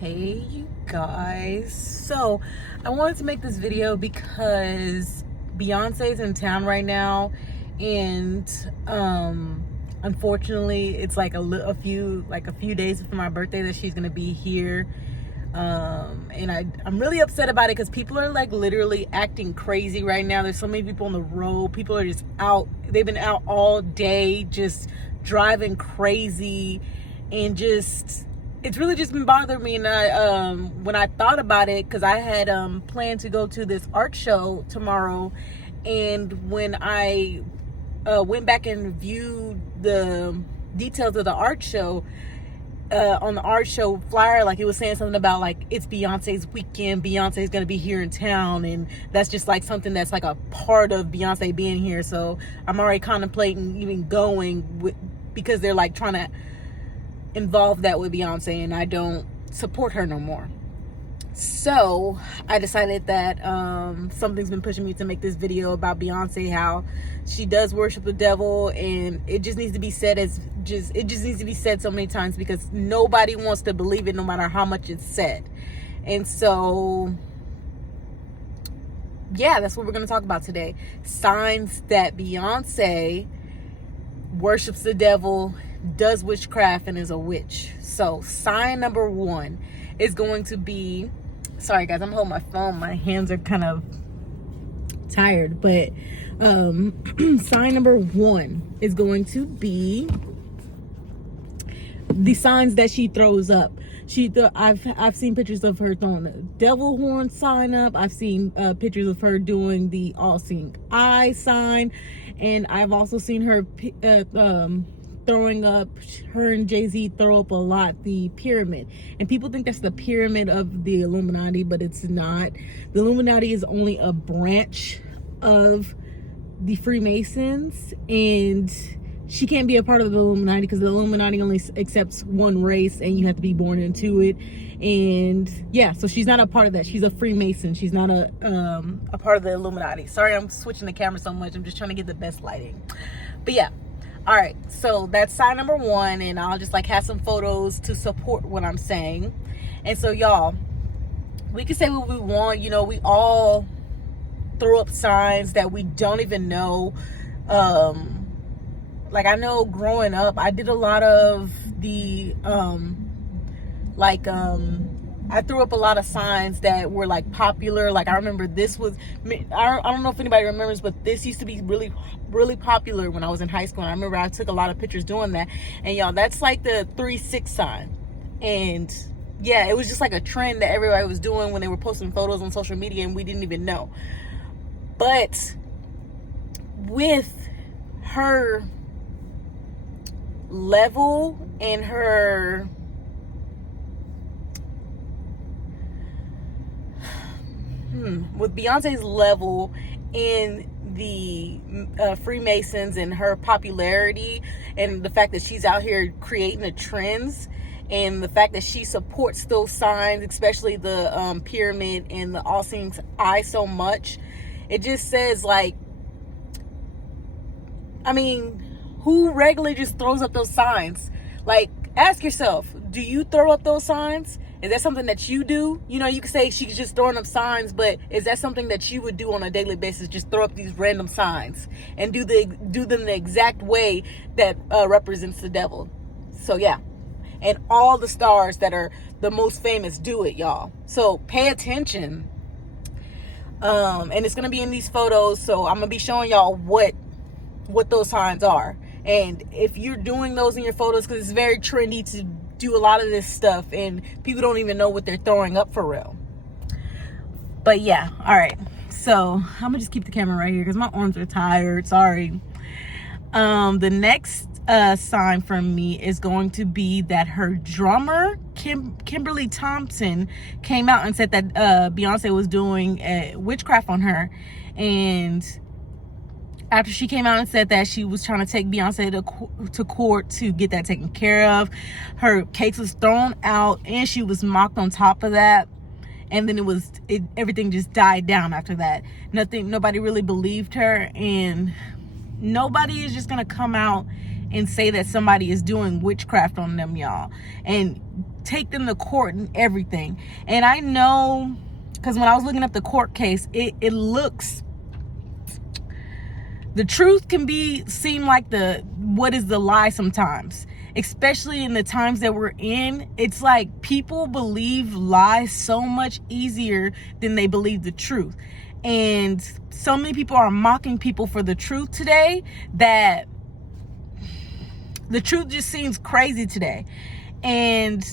Hey you guys, so I wanted to make this video because Beyonce's in town right now, and unfortunately it's like a few days before my birthday that she's gonna be here, and I'm really upset about it because people are like literally acting crazy right now. There's so many people on the road. People are just out. They've been out all day just driving crazy, and just it's really just been bothering me. And I when I thought about it, because I had planned to go to this art show tomorrow, and when I went back and viewed the details of the art show, on the art show flyer, like it was saying something about like it's Beyonce's weekend, Beyonce's gonna be here in town, and that's just like something that's like a part of Beyonce being here. So I'm already contemplating even going because they're like trying to involve that with Beyonce, and I don't support her no more. So I decided that something's been pushing me to make this video about Beyonce, how she does worship the devil, and it just needs to be said so many times because nobody wants to believe it no matter how much it's said. And so yeah, that's what we're going to talk about today. Signs that Beyonce worships the devil, does witchcraft, and is a witch. So sign number one is going to be, sorry guys, I'm holding my phone, my hands are kind of tired, but sign number one is going to be the signs that she throws up. I've seen pictures of her throwing the devil horn sign up. I've seen pictures of her doing the all-seeing eye sign, and I've also seen her throwing up, her and Jay-Z throw up a lot, the pyramid. And people think that's the pyramid of the Illuminati, but it's not. The Illuminati is only a branch of the Freemasons, and she can't be a part of the Illuminati because the Illuminati only accepts one race, and you have to be born into it. And yeah, so she's not a part of that. She's a Freemason. She's not a part of the Illuminati. Sorry, I'm switching the camera so much. I'm just trying to get the best lighting. But yeah. All right, so that's sign number one, and I'll just like have some photos to support what I'm saying. And so y'all, we can say what we want, you know, we all throw up signs that we don't even know. Like I know growing up, I did a lot of the I threw up a lot of signs that were like popular. Like I remember this was, I don't know if anybody remembers, but this used to be really, really popular when I was in high school. And I remember I took a lot of pictures doing that. And y'all, that's like the 3-6 sign. And yeah, it was just like a trend that everybody was doing when they were posting photos on social media, and we didn't even know. But with her level and her with Beyonce's level in the Freemasons, and her popularity, and the fact that she's out here creating the trends, and the fact that she supports those signs, especially the pyramid and the all-seeing eye, so much, it just says like, I mean, who regularly just throws up those signs? Like, ask yourself, do you throw up those signs? Is that something that you do? You know, you could say she's just throwing up signs, but is that something that you would do on a daily basis? Just throw up these random signs and do them the exact way that represents the devil. So yeah, and all the stars that are the most famous do it, y'all. So pay attention. And it's gonna be in these photos, so I'm gonna be showing y'all what those signs are. And if you're doing those in your photos, because it's very trendy to do a lot of this stuff, and people don't even know what they're throwing up for real. But yeah, all right, so I'm gonna just keep the camera right here because my arms are tired. Sorry. The next sign from me is going to be that her drummer Kimberly Thompson came out and said that Beyonce was doing witchcraft on her. And after she came out and said that, she was trying to take Beyonce to court to get that taken care of. Her case was thrown out, and she was mocked on top of that. And then everything just died down after that. Nobody really believed her, and nobody is just gonna come out and say that somebody is doing witchcraft on them, y'all. And take them to court and everything. And I know, because when I was looking up the court case, it looks, the truth can seem like what is the lie sometimes, especially in the times that we're in. It's like people believe lies so much easier than they believe the truth. And so many people are mocking people for the truth today that the truth just seems crazy today. And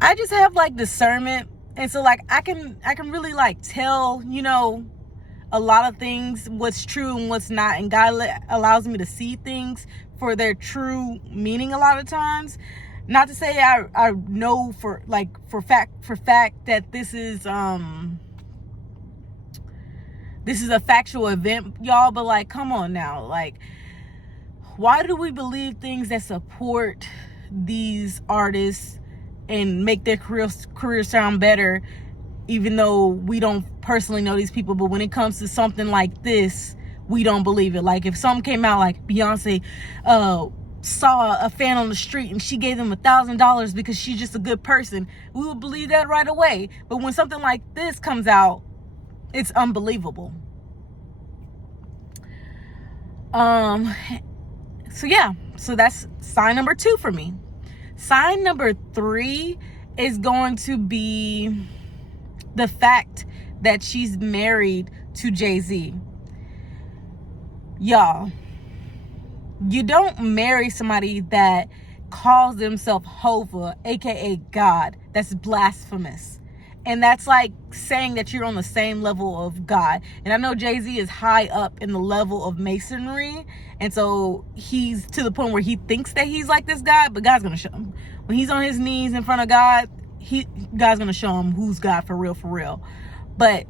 I just have like discernment, and so like I can really like tell, a lot of things, what's true and what's not, and God allows me to see things for their true meaning a lot of times. Not to say I know for fact that this is a factual event, y'all, but like, come on now, like, why do we believe things that support these artists and make their career sound better, even though we don't personally know these people? But when it comes to something like this, we don't believe it. Like if something came out like Beyoncé saw a fan on the street and she gave them $1,000 because she's just a good person, we would believe that right away. But when something like this comes out, it's unbelievable. So that's sign number 2 for me. Sign number 3 is going to be the fact that she's married to Jay-Z. Y'all, you don't marry somebody that calls themselves Hova, aka God. That's blasphemous. And that's like saying that you're on the same level of God. And I know Jay-Z is high up in the level of masonry. And so he's to the point where he thinks that he's like this God, but God's going to show him. When he's on his knees in front of God, God's going to show him who's God for real. But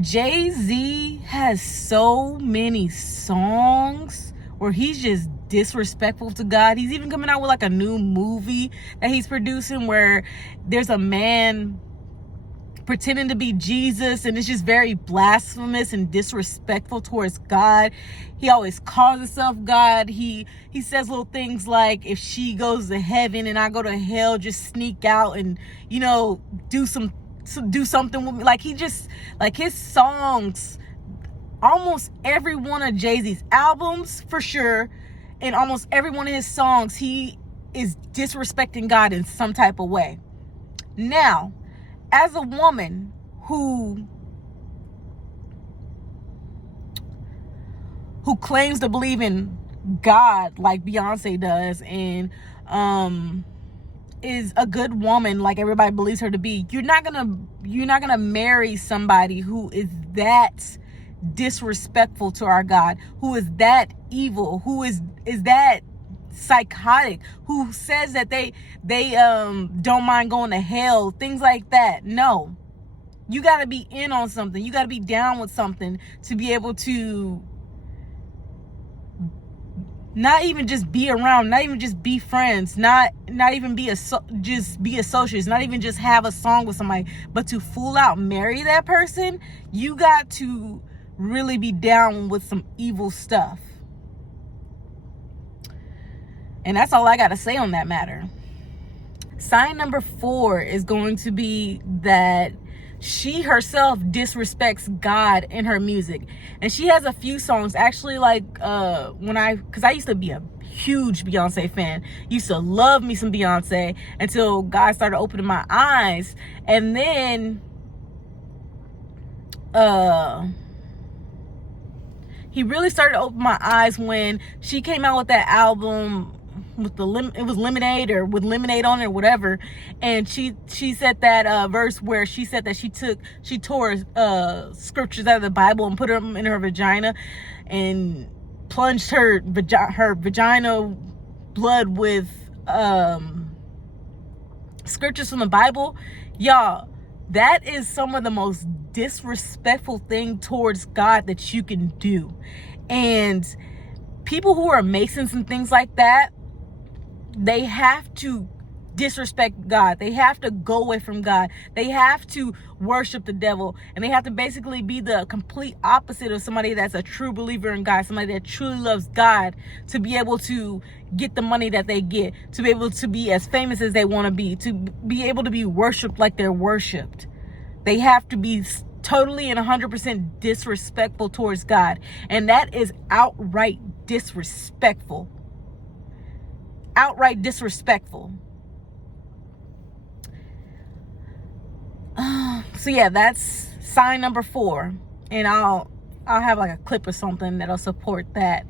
Jay-Z has so many songs where he's just disrespectful to God. He's even coming out with like a new movie that he's producing where there's a man pretending to be Jesus, and it's just very blasphemous and disrespectful towards God. He always calls himself God. He says little things like, if she goes to heaven and I go to hell, just sneak out and do something with me. Like he just, like his songs, almost every one of Jay-Z's albums for sure, and almost every one of his songs, he is disrespecting God in some type of way. Now, as a woman who claims to believe in God like Beyoncé does, and is a good woman like everybody believes her to be, you're not gonna marry somebody who is that disrespectful to our God, who is that evil, who is that psychotic, who says that they don't mind going to hell, things like that. No, you got to be in on something. You got to be down with something to be able to not even just be around, not even just be friends, not even just be associates, not even just have a song with somebody, but to full out marry that person. You got to really be down with some evil stuff. And that's all I got to say on that matter. Sign number 4 is going to be that she herself disrespects God in her music. And she has a few songs, actually, like because I used to be a huge Beyonce fan. Used to love me some Beyonce until God started opening my eyes. And then he really started to open my eyes when she came out with that album with it was Lemonade, or with Lemonade on it, or whatever. And she said that verse where she said that she tore scriptures out of the Bible and put them in her vagina and plunged her vagina blood with scriptures from the Bible. Y'all, that is some of the most disrespectful thing towards God that you can do. And people who are Masons and things like that, they have to disrespect God. They have to go away from God. They have to worship the devil. And they have to basically be the complete opposite of somebody that's a true believer in God, somebody that truly loves God, to be able to get the money that they get, to be able to be as famous as they want to be able to be worshiped like they're worshiped. They have to be totally and 100% disrespectful towards God. And that is outright disrespectful. Outright disrespectful. So yeah, that's sign number 4. And I'll have like a clip or something that'll support that.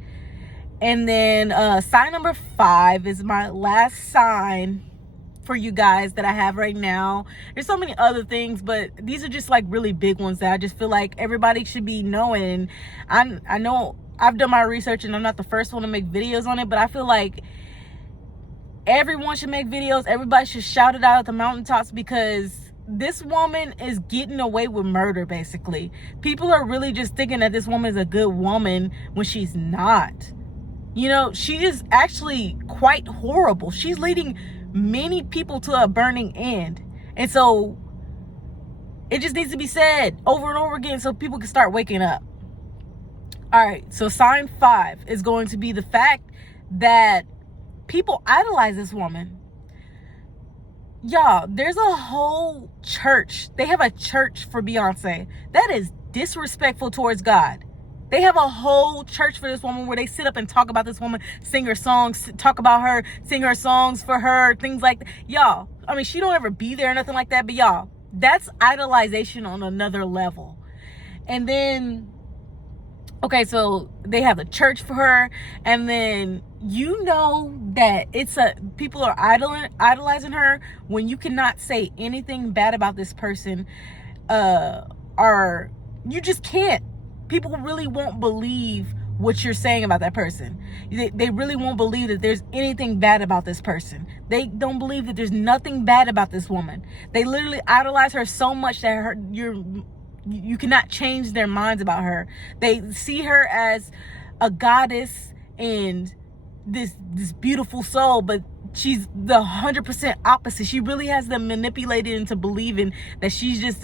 And then sign number 5 is my last sign for you guys that I have right now. There's so many other things, but these are just like really big ones that I just feel like everybody should be knowing. I know I've done my research and I'm not the first one to make videos on it, but I feel like everyone should make videos. Everybody should shout it out at the mountaintops, because this woman is getting away with murder, basically. People are really just thinking that this woman is a good woman when she's not. You know, she is actually quite horrible. She's leading many people to a burning end. And so it just needs to be said over and over again so people can start waking up. All right, so sign 5 is going to be the fact that people idolize this woman. Y'all, there's a whole church. They have a church for Beyonce. That is disrespectful towards God. They have a whole church for this woman where they sit up and talk about this woman, sing her songs, talk about her, sing her songs for her, things like that. Y'all, I mean, she don't ever be there or nothing like that, but y'all, that's idolization on another level. And then, okay, so they have a church for her, and then you know that people are idolizing her when you cannot say anything bad about this person, or you just can't. People really won't believe what you're saying about that person. They really won't believe that there's anything bad about this person. They don't believe that there's nothing bad about this woman. They literally idolize her so much that you cannot change their minds about her. They see her as a goddess and this beautiful soul, but she's the 100% opposite. She really has them manipulated into believing that she's just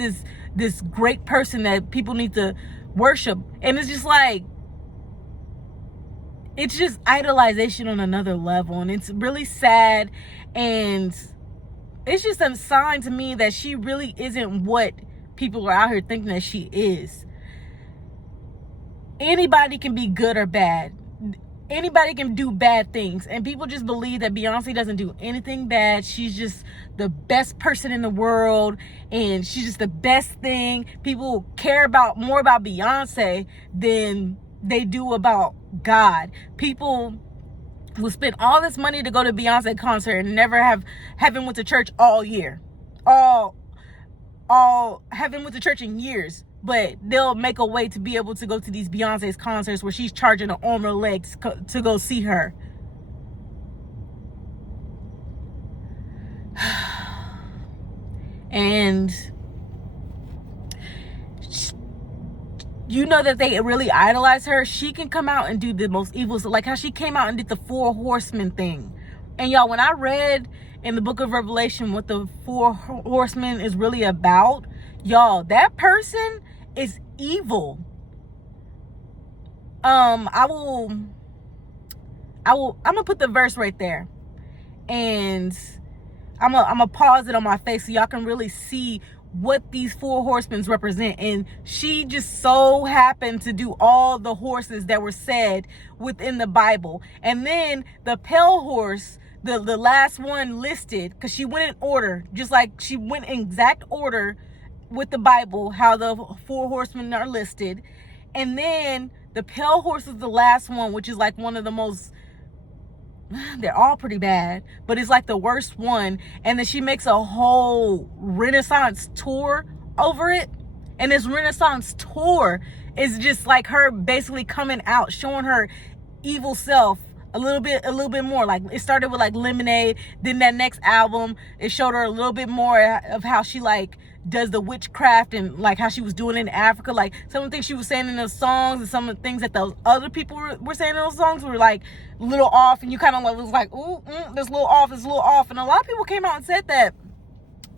this great person that people need to worship. And it's just like, it's just idolization on another level, and it's really sad. And it's just a sign to me that she really isn't what people are out here thinking that she is. Anybody can be good or bad. Anybody can do bad things, and people just believe that Beyonce doesn't do anything bad. She's just the best person in the world, and she's just the best thing. People care more about Beyonce than they do about God. People will spend all this money to go to Beyonce concert and never haven't went to church all year. Haven't went to church in years, but they'll make a way to be able to go to these Beyonce's concerts where she's charging an arm or legs to go see her. And you know that they really idolize her. She can come out and do the most evil, like how she came out and did the 4 horsemen thing. And y'all, when I read in the book of Revelation what the 4 horsemen is really about, y'all, that person is evil. I'm gonna put the verse right there, and I'm gonna pause it on my face so y'all can really see what these 4 horsemen represent. And she just so happened to do all the horses that were said within the Bible. And then the pale horse, the last one listed, because she went in order, just like she went in exact order with the Bible, how the 4 horsemen are listed. And then the pale horse is the last one, which is like one of the most, they're all pretty bad, but it's like the worst one. And then she makes a whole Renaissance tour over it. And this Renaissance tour is just like her basically coming out, showing her evil self a little bit more. Like, it started with like Lemonade, then that next album, it showed her a little bit more of how she like does the witchcraft and like how she was doing it in Africa. Like, some of the things she was saying in those songs and some of the things that those other people were saying in those songs were like a little off, and you kind of like was like, ooh, this little off, this little off. And a lot of people came out and said that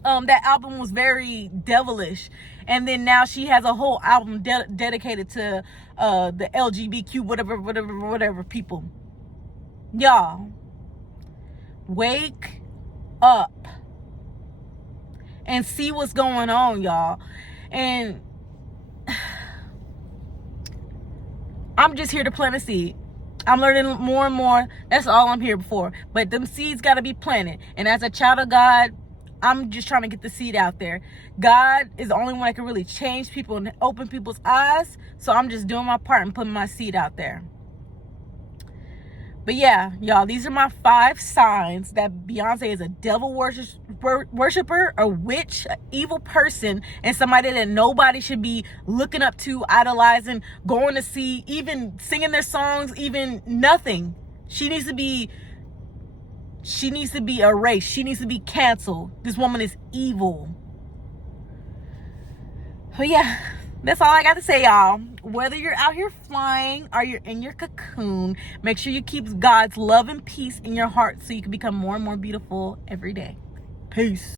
that album was very devilish. And then now she has a whole album dedicated to the LGBTQ whatever people. Y'all, wake up and see what's going on, y'all. And I'm just here to plant a seed. I'm learning more and more. That's all I'm here for. But them seeds got to be planted. And as a child of God, I'm just trying to get the seed out there. God is the only one that can really change people and open people's eyes. So I'm just doing my part and putting my seed out there. But yeah, y'all, these are my 5 signs that Beyonce is a devil worshiper, a witch, an evil person, and somebody that nobody should be looking up to, idolizing, going to see, even singing their songs, even nothing. She needs to be erased. She needs to be canceled. This woman is evil. But yeah, that's all I got to say, y'all. Whether you're out here flying or you're in your cocoon, make sure you keep God's love and peace in your heart so you can become more and more beautiful every day. Peace.